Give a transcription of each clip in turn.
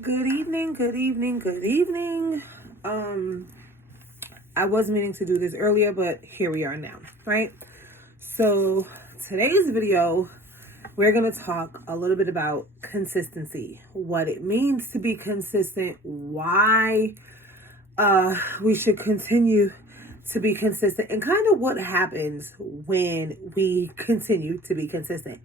Good evening, good evening, good evening. I was meaning to do this earlier, but here we are now, right? So today's video, we're going to talk a little bit about consistency, what it means to be consistent, why we should continue to be consistent, and kind of what happens when we continue to be consistent.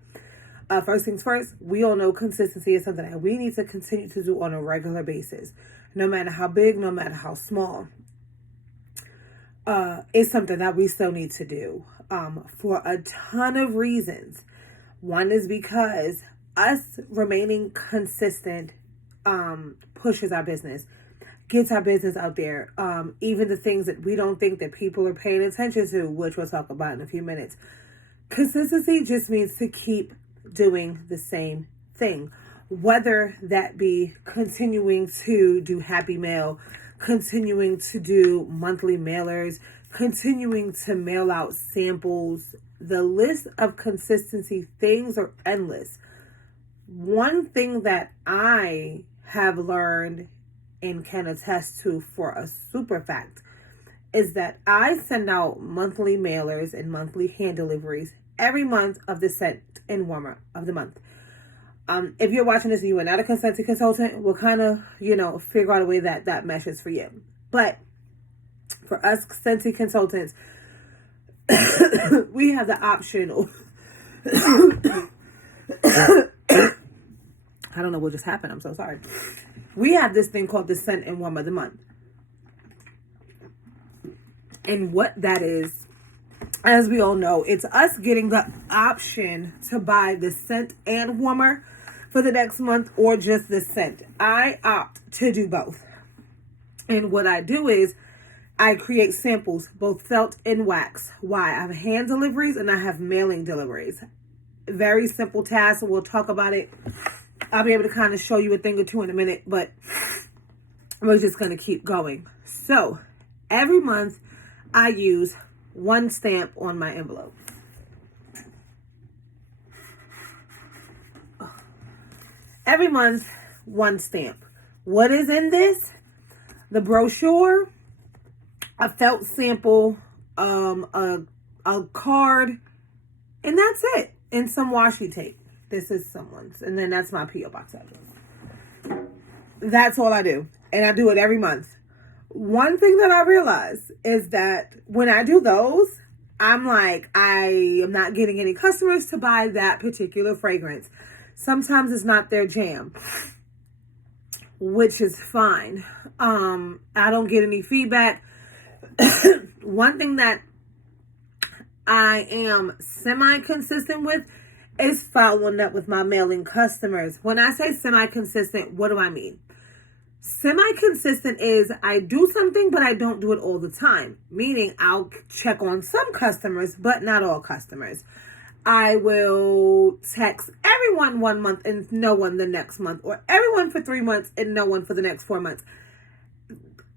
First things first, we all know consistency is something that we need to continue to do on a regular basis. No matter how big, no matter how small. It's something that we still need to do for a ton of reasons. One is because us remaining consistent pushes our business, gets our business out there. Even the things that we don't think that people are paying attention to, which we'll talk about in a few minutes. Consistency just means to keep doing the same thing, whether that be continuing to do Happy Mail, continuing to do monthly mailers, continuing to mail out samples. The list of consistency things are endless. One thing that I have learned and can attest to for a super fact is that I send out monthly mailers and monthly hand deliveries every month of the scent and warmer of the month. If you're watching this and you are not a consenting consultant, we'll kind of, figure out a way that meshes for you. But for us consenting consultants, we have the option. I don't know what just happened. I'm so sorry. We have this thing called the scent and warm of the month. And what that is, as we all know, it's us getting the option to buy the scent and warmer for the next month or just the scent. I opt to do both. And what I do is I create samples, both felt and wax. Why? I have hand deliveries and I have mailing deliveries. Very simple task. We'll talk about it. I'll be able to kind of show you a thing or two in a minute, but we're just going to keep going. So every month I use one stamp on my envelope. Every month, one stamp. What is in this? The brochure, a felt sample, a card, and that's it. And some washi tape. This is someone's. And then that's my P.O. box address. That's all I do. And I do it every month. One thing that I realize is that when I do those, I'm like, I am not getting any customers to buy that particular fragrance. Sometimes it's not their jam, which is fine. I don't get any feedback. One thing that I am semi-consistent with is following up with my mailing customers. When I say semi-consistent, what do I mean? Semi-consistent is I do something, but I don't do it all the time. Meaning I'll check on some customers, but not all customers. I will text everyone 1 month and no one the next month, or everyone for 3 months and no one for the next 4 months.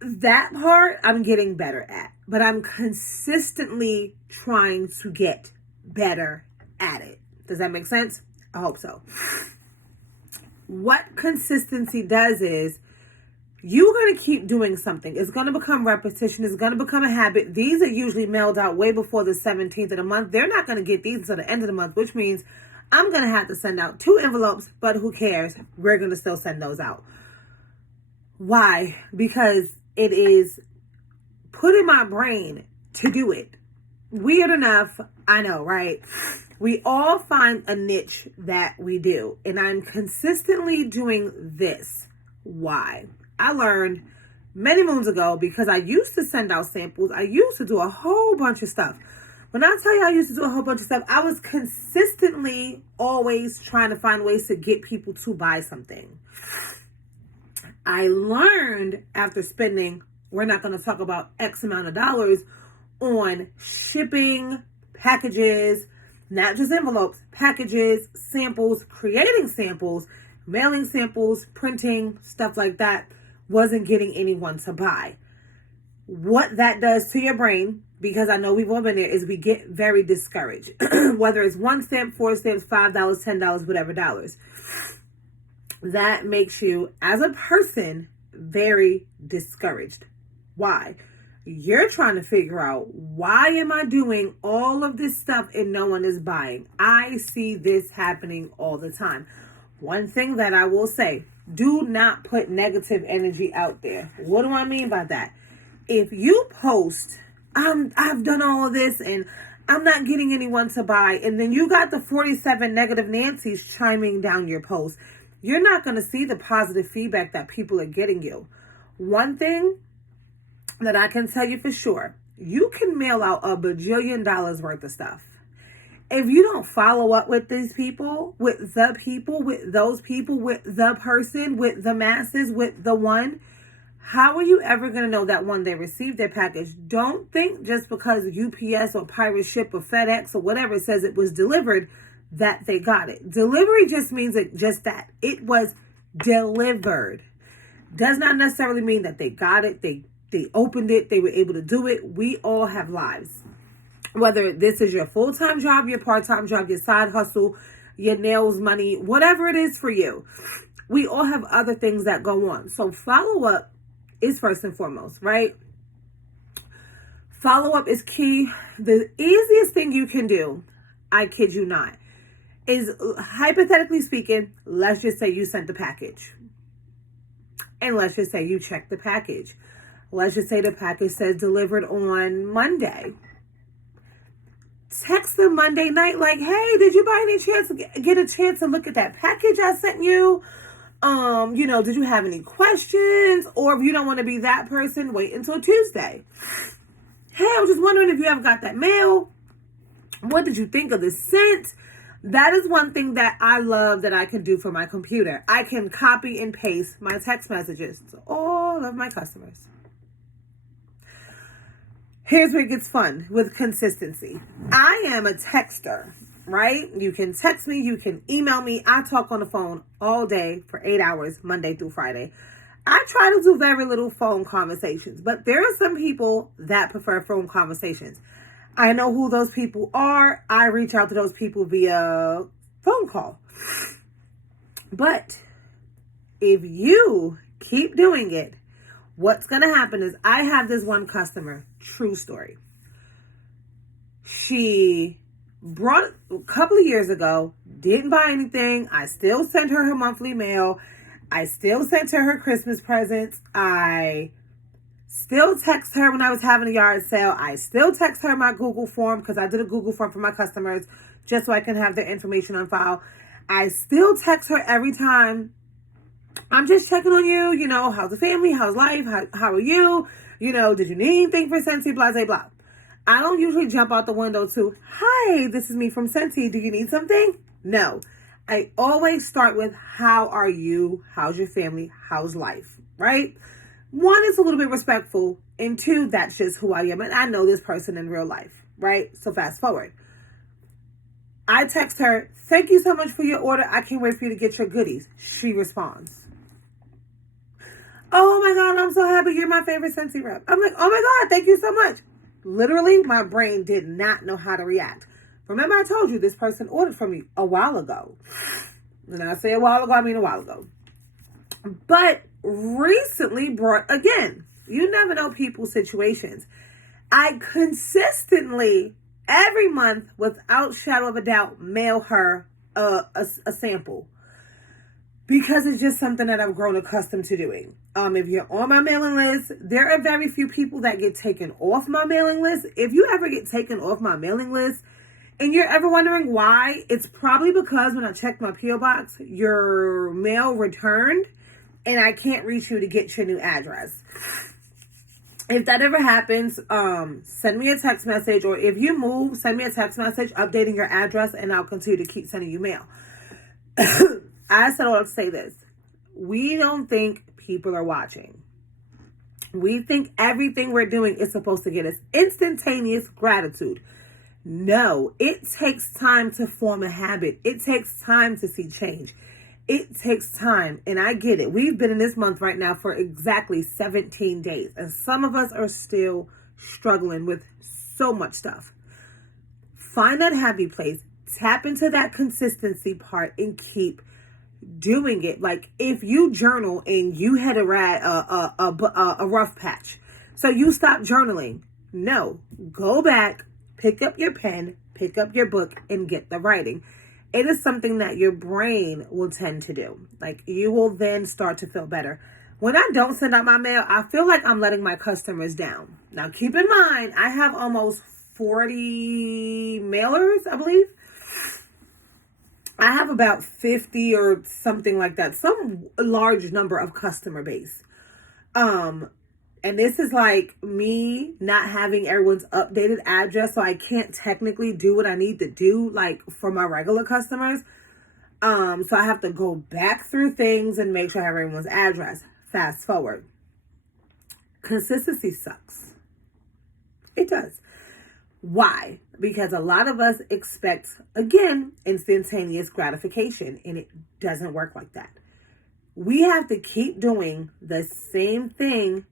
That part I'm getting better at, but I'm consistently trying to get better at it. Does that make sense? I hope so. What consistency does is you're going to keep doing something. It's going to become repetition. It's going to become a habit. These are usually mailed out way before the 17th of the month. They're not going to get these until the end of the month, which means I'm going to have to send out 2 envelopes, but who cares? We're going to still send those out. Why? Because it is put in my brain to do it. Weird enough, I know, right? We all find a niche that we do, and I'm consistently doing this. Why? I learned many moons ago because I used to send out samples. I used to do a whole bunch of stuff. When I tell you I used to do a whole bunch of stuff, I was consistently always trying to find ways to get people to buy something. I learned after spending, we're not going to talk about X amount of dollars on shipping, packages, not just envelopes, packages, samples, creating samples, mailing samples, printing, stuff like that, wasn't getting anyone to buy. What that does to your brain, because I know we've all been there, is we get very discouraged. Whether it's 1 stamp, 4 stamps, $5, $10, whatever dollars. that makes you, as a person, very discouraged. Why? You're trying to figure out, why am I doing all of this stuff and no one is buying? I see this happening all the time. One thing that I will say, do not put negative energy out there. What do I mean by that? If you post, I've done all of this and I'm not getting anyone to buy, and then you got the 47 negative Nancy's chiming down your post, you're not going to see the positive feedback that people are getting you. One thing that I can tell you for sure, you can mail out $1 bajillion worth of stuff. If you don't follow up with these people, with the people, with those people, with the person, with the masses, with the one, how are you ever going to know that one, they received their package? Don't think just because UPS or Pirate Ship or FedEx or whatever says it was delivered that they got it. Delivery just means just that. It was delivered. Does not necessarily mean that they got it, they opened it, they were able to do it. We all have lives. Whether this is your full-time job, your part-time job, your side hustle, your nails money, whatever it is for you. We all have other things that go on. So follow up is first and foremost, right? Follow up is key. The easiest thing you can do, I kid you not, is, hypothetically speaking, let's just say you sent the package. And let's just say you checked the package. Let's just say the package says delivered on Monday. Text them Monday night like, hey, did you by any chance get a chance to look at that package I sent you? Did you have any questions? Or if you don't want to be that person, wait until Tuesday. Hey, I was just wondering if you ever got that mail. What did you think of the scent? That is one thing that I love that I can do for my computer. I can copy and paste my text messages to all of my customers. Here's where it gets fun with consistency. I am a texter, right? You can text me, you can email me. I talk on the phone all day for 8 hours, Monday through Friday. I try to do very little phone conversations, but there are some people that prefer phone conversations. I know who those people are. I reach out to those people via phone call. But if you keep doing it, what's going to happen is, I have this one customer, true story. She brought a couple of years ago, didn't buy anything. I still sent her monthly mail. I still sent her Christmas presents. I still text her when I was having a yard sale. I still text her my Google form, because I did a Google form for my customers just so I can have their information on file. I still text her every time. I'm just checking on you, how's the family, how's life, how are you, did you need anything for Scentsy, blah, blah, blah. I don't usually jump out the window to, hi, this is me from Scentsy, do you need something? No. I always start with, how are you, how's your family, how's life, right? One, is a little bit respectful, and two, that's just who I am, and I know this person in real life, right? So fast forward. I text her, thank you so much for your order, I can't wait for you to get your goodies. She responds, oh my God, I'm so happy, you're my favorite Scentsy rep. I'm like, oh my God, thank you so much. Literally, my brain did not know how to react. Remember, I told you this person ordered from me a while ago. And I say a while ago, I mean a while ago. But recently brought, again, you never know people's situations. I consistently, every month, without shadow of a doubt, mail her a sample. Because it's just something that I've grown accustomed to doing. If you're on my mailing list, there are very few people that get taken off my mailing list. If you ever get taken off my mailing list and you're ever wondering why, it's probably because when I checked my P.O. box, your mail returned and I can't reach you to get your new address. If that ever happens, send me a text message, or if you move, send me a text message updating your address and I'll continue to keep sending you mail. I said all to say this. We don't think people are watching. We think everything we're doing is supposed to get us instantaneous gratitude. No, it takes time to form a habit. It takes time to see change. It takes time, and I get it. We've been in this month right now for exactly 17 days, and some of us are still struggling with so much stuff. Find that happy place. Tap into that consistency part and keep doing it. Like if you journal and you had a rough patch, so you stop journaling. No, go back, pick up your pen, pick up your book, and get the writing. It is something that your brain will tend to do. Like you will then start to feel better. When I don't send out my mail, I feel like I'm letting my customers down. Now keep in mind, I have almost 40 mailers, I believe. I have about 50 or something like that, some large number of customer base. And this is like me not having everyone's updated address, so I can't technically do what I need to do, like for my regular customers. So I have to go back through things and make sure I have everyone's address. Fast forward. Consistency sucks. It does. Why? Because a lot of us expect, again, instantaneous gratification, and it doesn't work like that. We have to keep doing the same thing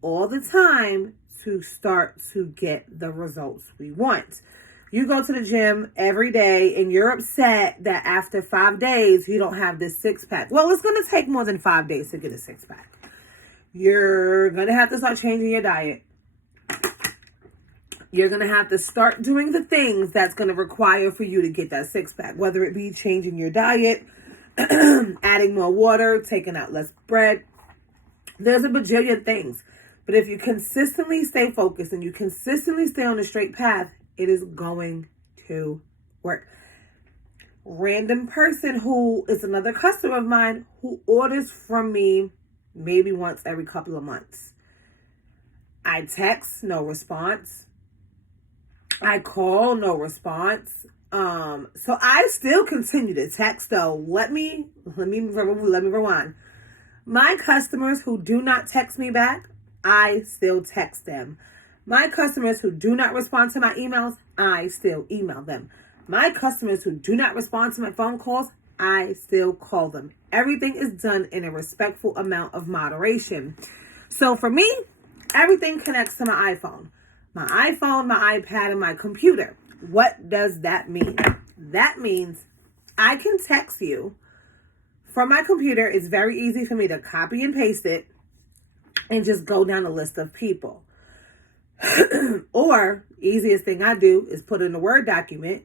all the time to start to get the results we want. You go to the gym every day and you're upset that after 5 days you don't have this 6-pack. Well, it's going to take more than 5 days to get a 6-pack. You're going to have to start changing your diet. You're going to have to start doing the things that's going to require for you to get that 6-pack, whether it be changing your diet, adding more water, taking out less bread. There's a bajillion things. But if you consistently stay focused and you consistently stay on the straight path, it is going to work. Random person who is another customer of mine who orders from me maybe once every couple of months. I text, no response. I call, no response. So I still continue to text though. Let me rewind. My customers who do not text me back, I still text them. My customers who do not respond to my emails, I still email them. My customers who do not respond to my phone calls, I still call them. Everything is done in a respectful amount of moderation. So for me, everything connects to my iPhone. My iPhone, my iPad, and my computer. What does that mean? That means I can text you from my computer. It's very easy for me to copy and paste it and just go down a list of people. Or, easiest thing I do is put in a Word document,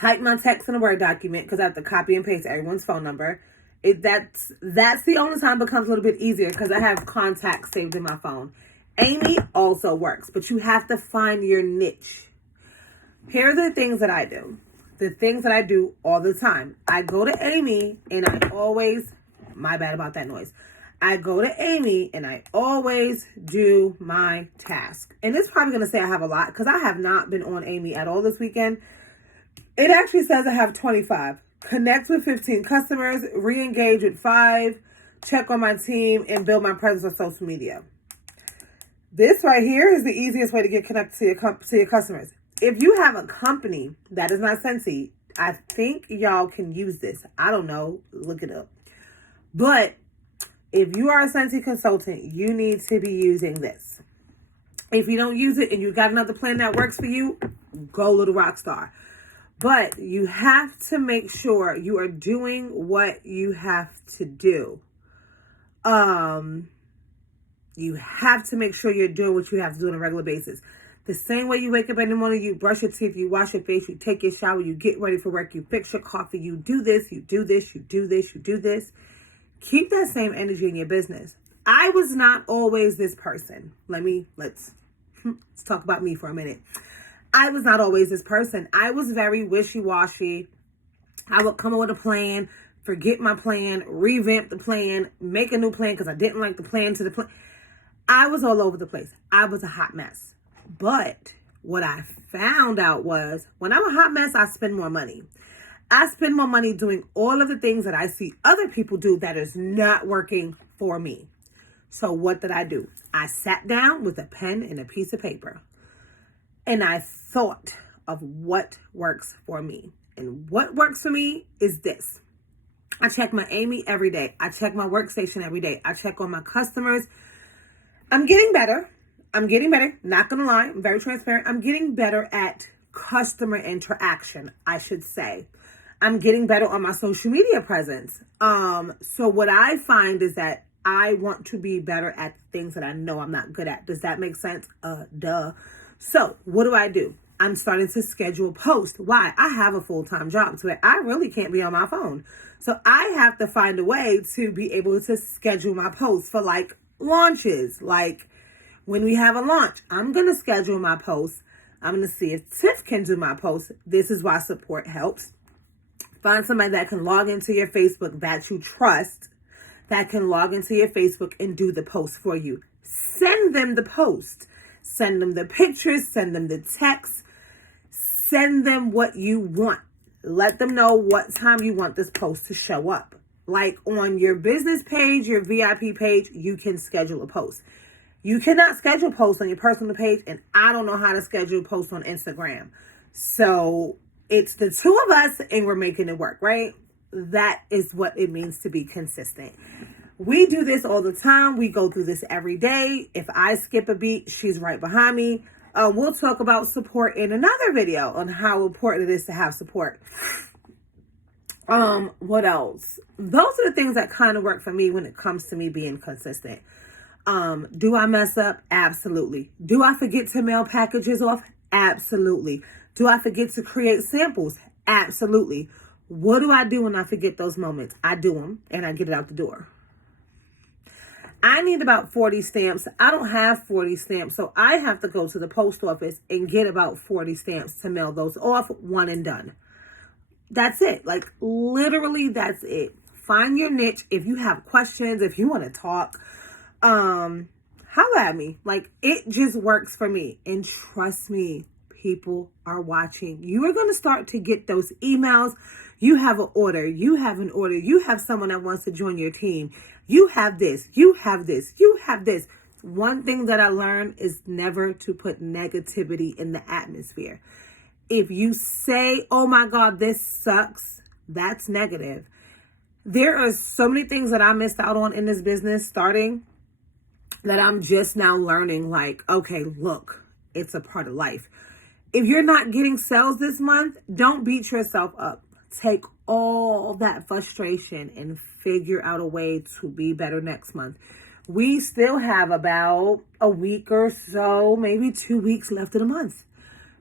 type my text in a Word document because I have to copy and paste everyone's phone number. That's the only time it becomes a little bit easier because I have contacts saved in my phone. Amy also works, but you have to find your niche. Here are the things that I do. The things that I do all the time. I go to Amy and I always, my bad about that noise. I go to Amy and I always do my task. And it's probably going to say I have a lot because I have not been on Amy at all this weekend. It actually says I have 25. Connect with 15 customers, re-engage with 5, check on my team, and build my presence on social media. This right here is the easiest way to get connected to your customers. If you have a company that is not Scentsy, I think y'all can use this. I don't know. Look it up. But if you are a Scentsy consultant, you need to be using this. If you don't use it and you got another plan that works for you, go Little Rockstar. But you have to make sure you are doing what you have to do. You have to make sure you're doing what you have to do on a regular basis. The same way you wake up in the morning, you brush your teeth, you wash your face, you take your shower, you get ready for work, you fix your coffee, you do this, you do this, you do this, you do this. Keep that same energy in your business. I was not always this person. Let's talk about me for a minute. I was not always this person. I was very wishy-washy. I would come up with a plan, forget my plan, revamp the plan, make a new plan because I didn't like the plan to the plan. I was all over the place. I was a hot mess. But what I found out was when I'm a hot mess, I spend more money. I spend more money doing all of the things that I see other people do that is not working for me. So what did I do? I sat down with a pen and a piece of paper and I thought of what works for me. And what works for me is this. I check my Amy every day. I check my workstation every day. I check on my customers. I'm getting better. Not going to lie. I'm very transparent. I'm getting better at customer interaction, I should say. I'm getting better on my social media presence. So what I find is that I want to be better at things that I know I'm not good at. Does that make sense? Duh. So what do? I'm starting to schedule posts. Why? I have a full-time job, so I really can't be on my phone. So I have to find a way to be able to schedule my posts for like launches. Like when we have a launch, I'm going to schedule my posts. I'm going to see if Tiff can do my posts. This is why support helps. Find somebody that can log into your Facebook that you trust, that can log into your Facebook and do the post for you. Send them the post. Send them the pictures. Send them the text. Send them what you want. Let them know what time you want this post to show up. Like on your business page, your VIP page, you can schedule a post. You cannot schedule posts on your personal page, and I don't know how to schedule posts on Instagram. So it's the two of us, and we're making it work, right? That is what it means to be consistent. We do this all the time. We go through this every day. If I skip a beat, she's right behind me. We'll talk about support in another video on how important it is to have support. What else? Those are the things that kind of work for me when it comes to me being consistent. Do I mess up? Absolutely. Do I forget to mail packages off? Absolutely. Do I forget to create samples? Absolutely. What do I do when I forget those moments? I do them and I get it out the door. I need about 40 stamps. I don't have 40 stamps, so I have to go to the post office and get about 40 stamps to mail those off, one and done. That's it. Like, literally, that's it. Find your niche. If you have questions, if you want to talk, holla at me. Like, it just works for me. And trust me, people are watching. You are going to start to get those emails. You have an order. You have an order. You have someone that wants to join your team. You have this. You have this. You have this. One thing that I learned is never to put negativity in the atmosphere. If you say, oh my God, this sucks, that's negative. There are so many things that I missed out on in this business starting that I'm just now learning, like, okay, look, it's a part of life. If you're not getting sales this month, don't beat yourself up. Take all that frustration and figure out a way to be better next month. We still have about a week or so, maybe 2 weeks left of the month.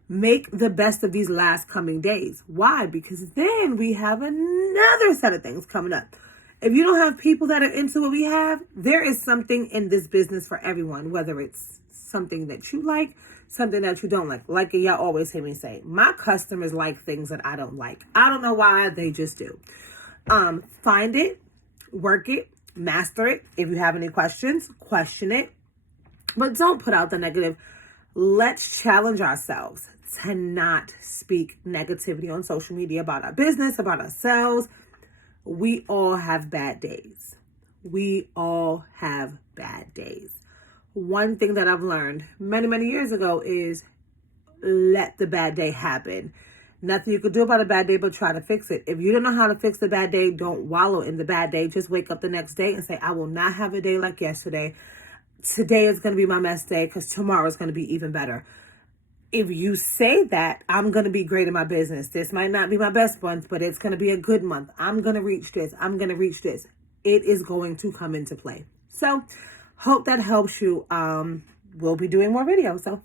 Make the best of these last coming days. Why? Because then we have another set of things coming up. If you don't have people that are into what we have, there is something in this business for everyone, whether it's something that you like, something that you don't like. Like y'all always hear me say, my customers like things that I don't like. I don't know why, they just do. Find it, work it, master it. If you have any questions, question it. But don't put out the negative. Let's challenge ourselves to not speak negativity on social media about our business, about ourselves. We all have bad days. We all have bad days. One thing that I've learned many, many years ago is let the bad day happen. Nothing you could do about a bad day but try to fix it. If you don't know how to fix the bad day, don't wallow in the bad day. Just wake up the next day and say, I will not have a day like yesterday. Today is going to be my best day because tomorrow is going to be even better. If you say that, I'm going to be great in my business. This might not be my best month, but it's going to be a good month. I'm going to reach this. I'm going to reach this. It is going to come into play. So, hope that helps you. We'll be doing more videos. So,